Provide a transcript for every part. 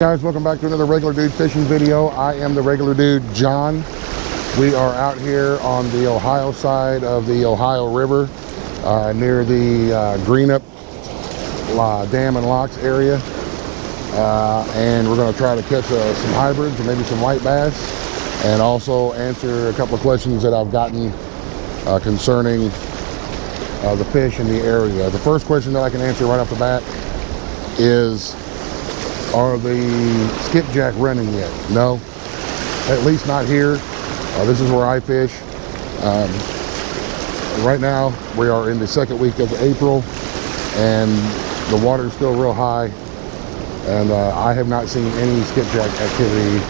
Guys, welcome back to another Regular Dude fishing video. I am the Regular Dude, John. We are out here on the Ohio side of the Ohio River, near the Greenup Dam and Locks area, and we're going to try to catch some hybrids and maybe some white bass, and also answer a couple of questions that I've gotten concerning the fish in the area. The first question that I can answer right off the bat is, are the skipjack running yet? No, at least not here. This is where I fish. Right now we are in the second week of April and the water is still real high, and I have not seen any skipjack activity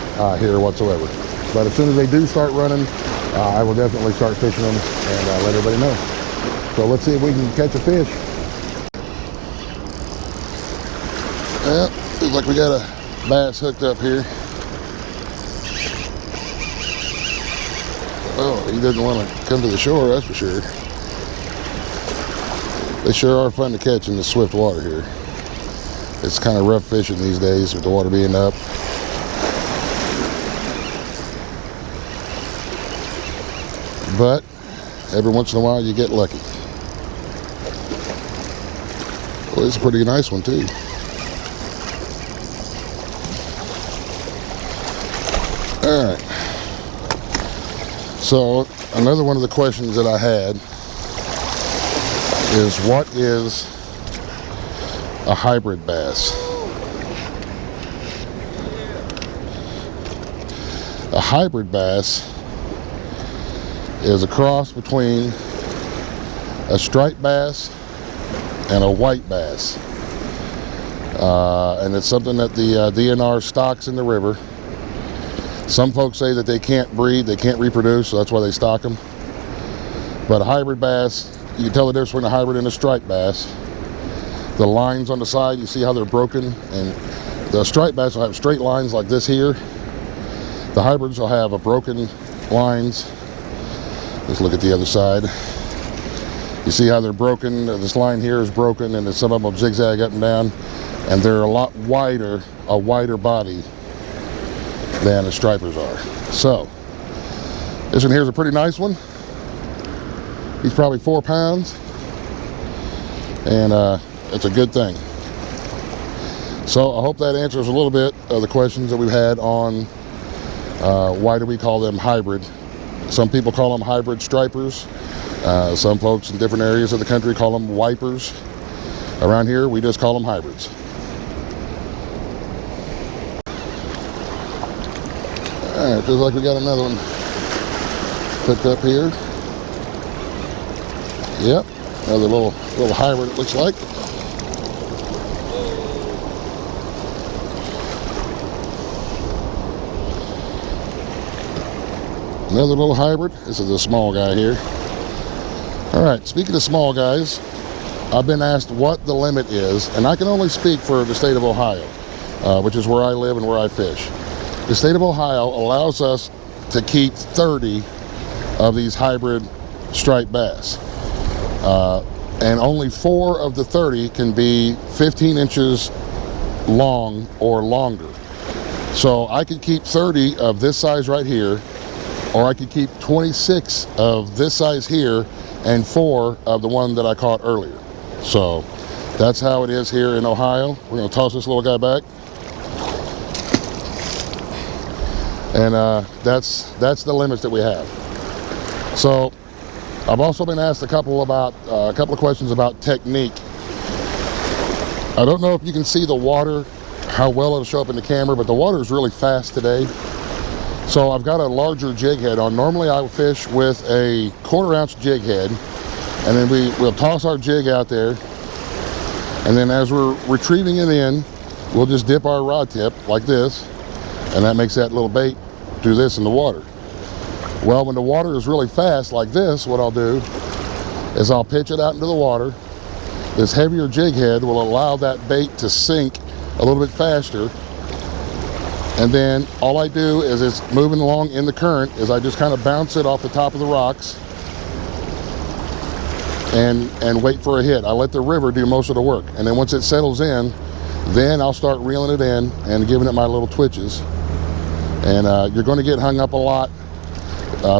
here whatsoever. But as soon as they do start running, I will definitely start fishing them and let everybody know. So let's see if we can catch a fish. Well, looks like we got a bass hooked up here. Oh, he doesn't want to come to the shore, that's for sure. They sure are fun to catch in the swift water here. It's kind of rough fishing these days with the water being up. But every once in a while you get lucky. Well, it's a pretty nice one too. All right, so another one of the questions that I had is, what is a hybrid bass? A hybrid bass is a cross between a striped bass and a white bass, and it's something that the DNR stocks in the river. Some folks say that they can't breed, they can't reproduce, so that's why they stock them. But a hybrid bass, you can tell the difference between a hybrid and a striped bass. The lines on the side, you see how they're broken, and the striped bass will have straight lines like this here. The hybrids will have a broken lines. Let's look at the other side. You see how they're broken? This line here is broken, and then some of them will zigzag up and down, and they're a lot wider, a wider body than the stripers are. So this one here is a pretty nice one. He's probably 4 pounds, and it's a good thing. So I hope that answers a little bit of the questions that we've had on why do we call them hybrid. Some people call them hybrid stripers. Some folks in different areas of the country call them wipers. Around here we just call them hybrids. All right, feels like we got another one hooked up here. Yep, another little hybrid it looks like. Another little hybrid. This is a small guy here. All right, speaking of small guys, I've been asked what the limit is, and I can only speak for the state of Ohio, which is where I live and where I fish. The state of Ohio allows us to keep 30 of these hybrid striped bass. And only 4 of the 30 can be 15 inches long or longer. So I could keep 30 of this size right here, or I could keep 26 of this size here and 4 of the one that I caught earlier. So that's how it is here in Ohio. We're gonna toss this little guy back. And that's the limits that we have. So I've also been asked a couple of questions about technique. I don't know if you can see the water, how well it'll show up in the camera, but the water is really fast today. So I've got a larger jig head on. Normally I would fish with a 1/4 ounce jig head, and then we'll toss our jig out there, and then as we're retrieving it in, we'll just dip our rod tip like this, and that makes that little bait do this in the water. Well, when the water is really fast like this, what I'll do is I'll pitch it out into the water. This heavier jig head will allow that bait to sink a little bit faster, and then all I do is it's moving along in the current is I just kind of bounce it off the top of the rocks and wait for a hit. I let the river do most of the work, and then once it settles in, Then I'll start reeling it in and giving it my little twitches. And you're going to get hung up a lot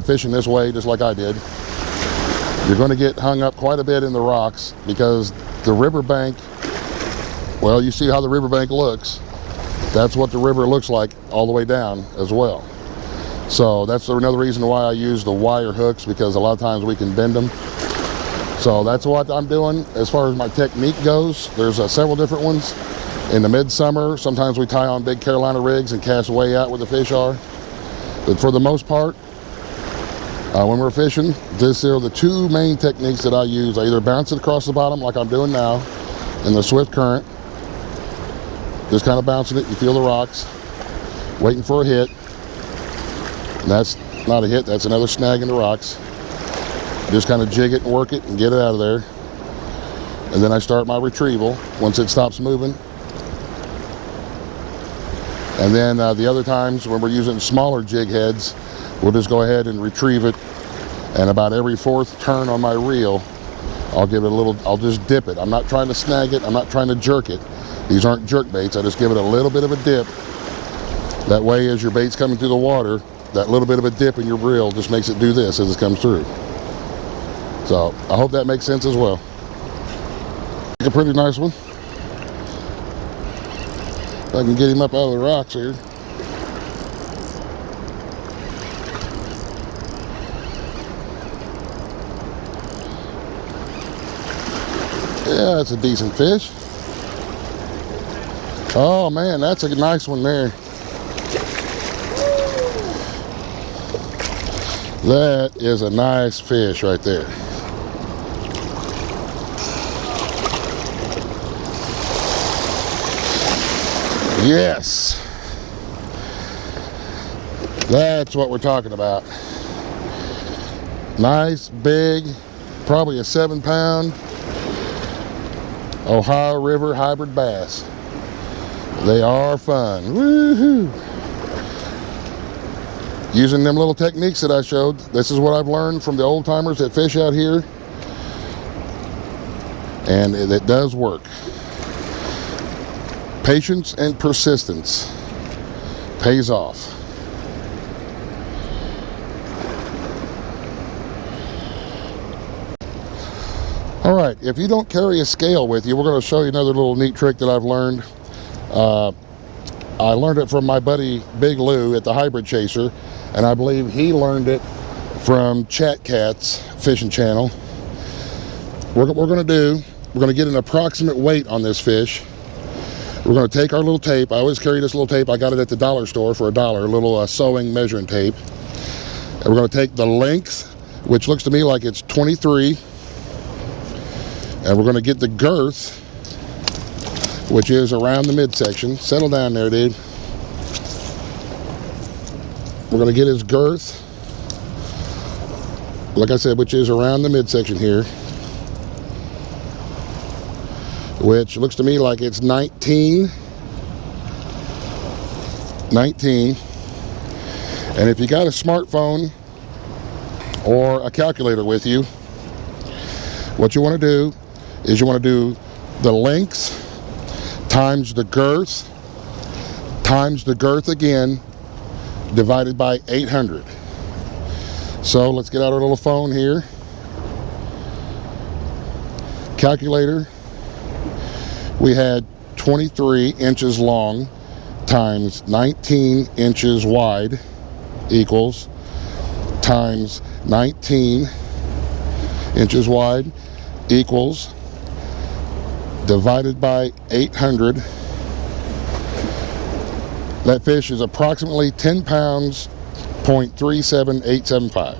fishing this way, just like I did. You're going to get hung up quite a bit in the rocks because the riverbank, well, you see how the riverbank looks. That's what the river looks like all the way down as well. So that's another reason why I use the wire hooks, because a lot of times we can bend them. So that's what I'm doing as far as my technique goes. There's several different ones. In the midsummer, sometimes we tie on big Carolina rigs and cast way out where the fish are. But for the most part, when we're fishing, these are the two main techniques that I use. I either bounce it across the bottom like I'm doing now in the swift current. Just kind of bouncing it, you feel the rocks, waiting for a hit. And that's not a hit, that's another snag in the rocks. Just kind of jig it and work it and get it out of there. And then I start my retrieval once it stops moving. And then the other times when we're using smaller jig heads, we'll just go ahead and retrieve it. And about every fourth turn on my reel, I'll give it a little, I'll just dip it. I'm not trying to snag it, I'm not trying to jerk it. These aren't jerk baits, I just give it a little bit of a dip. That way as your bait's coming through the water, that little bit of a dip in your reel just makes it do this as it comes through. So I hope that makes sense as well. A pretty nice one. If I can get him up out of the rocks here. Yeah, that's a decent fish. Oh man, that's a nice one there. That is a nice fish right there. Yes, that's what we're talking about. Nice, big, probably a 7-pound Ohio River hybrid bass. They are fun. Woohoo! Using them little techniques that I showed. This is what I've learned from the old timers that fish out here, and it does work. Patience and persistence pays off. All right, if you don't carry a scale with you, we're going to show you another little neat trick that I've learned. I learned it from my buddy Big Lou at the Hybrid Chaser, and I believe he learned it from Chat Cat's fishing channel. What we're going to do, we're going to get an approximate weight on this fish. We're going to take our little tape. I always carry this little tape. I got it at the dollar store for $1, a little sewing measuring tape. And we're going to take the length, which looks to me like it's 23. And we're going to get the girth, which is around the midsection. Settle down there, dude. We're going to get his girth, like I said, which is around the midsection here, which looks to me like it's 19. And if you got a smartphone or a calculator with you, what you want to do is you want to do the length times the girth again divided by 800. So let's get out our little phone here. Calculator. We had 23 inches long times 19 inches wide equals times 19 inches wide equals divided by 800. That fish is approximately 10 pounds, 0.37875.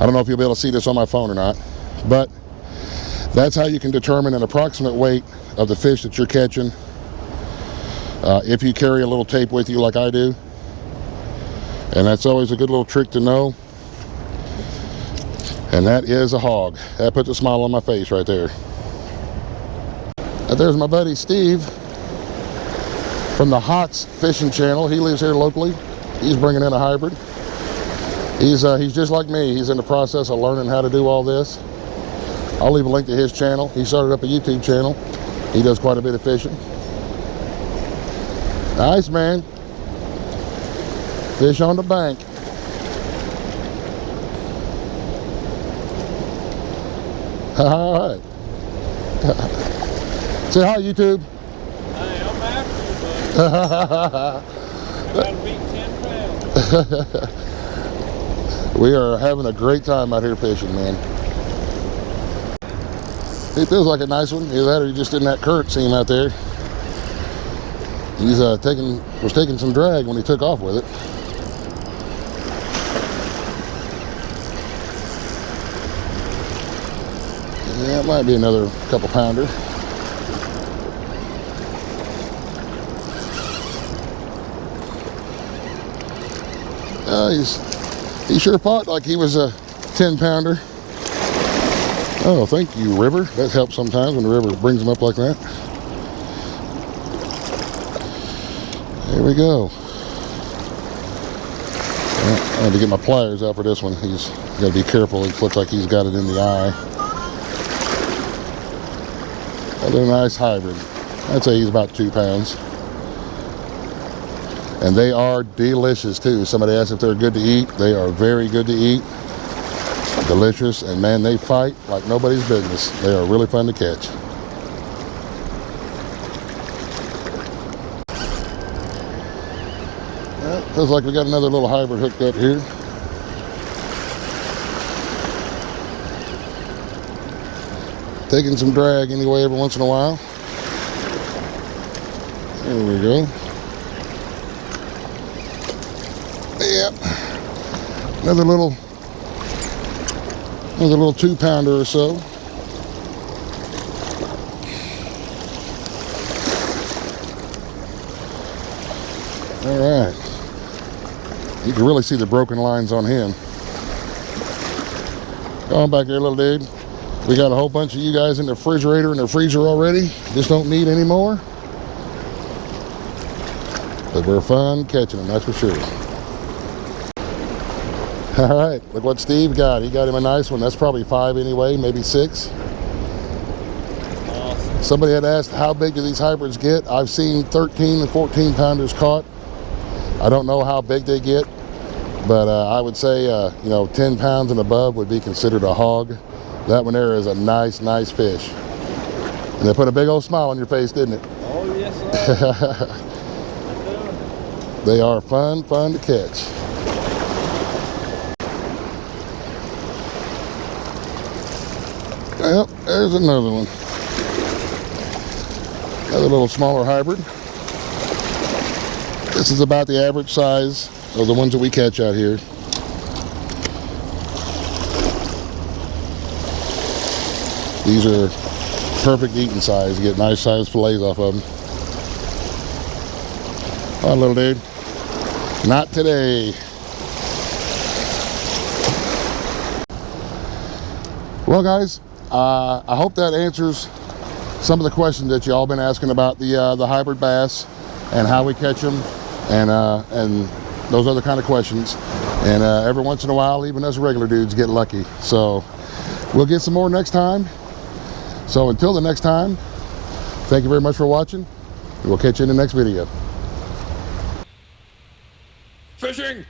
I don't know if you'll be able to see this on my phone or not, but that's how you can determine an approximate weight of the fish that you're catching. If you carry a little tape with you like I do. And that's always a good little trick to know. And that is a hog. That puts a smile on my face right there. And there's my buddy Steve from the HHOTTS Fishing channel. He lives here locally. He's bringing in a hybrid. He's just like me. He's in the process of learning how to do all this. I'll leave a link to his channel. He started up a YouTube channel. He does quite a bit of fishing. Nice, man. Fish on the bank. All right. Say hi, YouTube. Hey, I'm after you, bud. I gotta beat 10 pounds. We are having a great time out here fishing, man. It feels like a nice one. Either that or you're just in that current seam out there. He's was taking some drag when he took off with it. Yeah, it might be another couple pounder. He sure fought like he was a 10-pounder. Oh, thank you, river. That helps sometimes when the river brings them up like that. There we go. I had to get my pliers out for this one. He's got to be careful. He looks like he's got it in the eye. Another nice hybrid. I'd say he's about 2 pounds. And they are delicious too. Somebody asked if they're good to eat. They are very good to eat. Delicious, and man, they fight like nobody's business. They are really fun to catch. Well, feels like we got another little hybrid hooked up here. Taking some drag anyway every once in a while. There we go. Yep. Another little 2-pounder or so. All right. You can really see the broken lines on him. Come on back here, little dude. We got a whole bunch of you guys in the refrigerator and the freezer already. Just don't need any more. But we're fun catching them, that's for sure. All right, look what Steve got. He got him a nice one. That's probably 5 anyway, maybe 6. Awesome. Somebody had asked how big do these hybrids get. I've seen 13 and 14 pounders caught. I don't know how big they get, but I would say, 10 pounds and above would be considered a hog. That one there is a nice fish. And they put a big old smile on your face, didn't it? Oh, yes, sir. They are fun to catch. Well, there's another one. Another little smaller hybrid. This is about the average size of the ones that we catch out here. These are perfect eating size. You get nice sized fillets off of them. Oh, little dude. Not today. Well, guys, I hope that answers some of the questions that you all been asking about the hybrid bass and how we catch them and those other kind of questions. And every once in a while, even us regular dudes get lucky. So we'll get some more next time. So until the next time, thank you very much for watching. We'll catch you in the next video. Fishing!